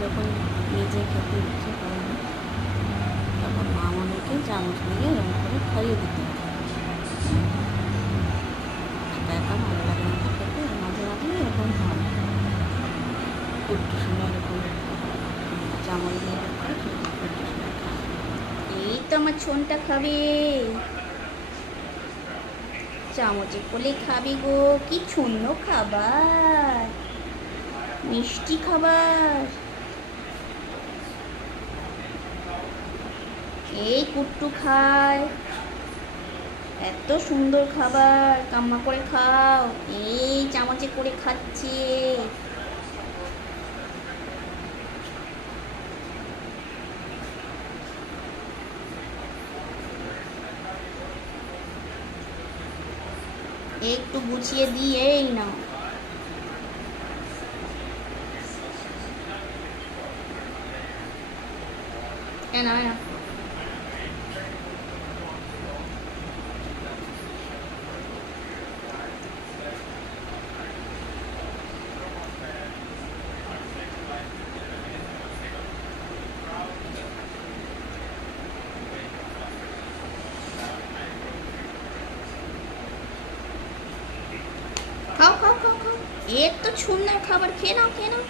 যখন নিজে খেতে ইচ্ছে করে না তখন মামনিকে চামচ দিয়ে এরকম করে খাইয়ে দিতে হবে। একা একা ভালো লাগে না খেতে, মাঝে মাঝে এরকম হয়, একটু সময় এরকম চামচ দিয়ে একটু সময় খায়। এই তো আমার ছোনটা খাবে, চামচে কোলে খাবে গো। কি ছন্ন খাবার, মিষ্টি খাবার। এই কুট্টু খায়, এত সুন্দর খাবার, কাম্মা করে খাও। এই চামচে করে খাচ্ছে। একটু গুছিয়ে দিই, এই নাও। না না, খাও খাও খাও খাও। এর তো ছুন্নার খাবার, খেয়ে নাও খেয়ে নাও।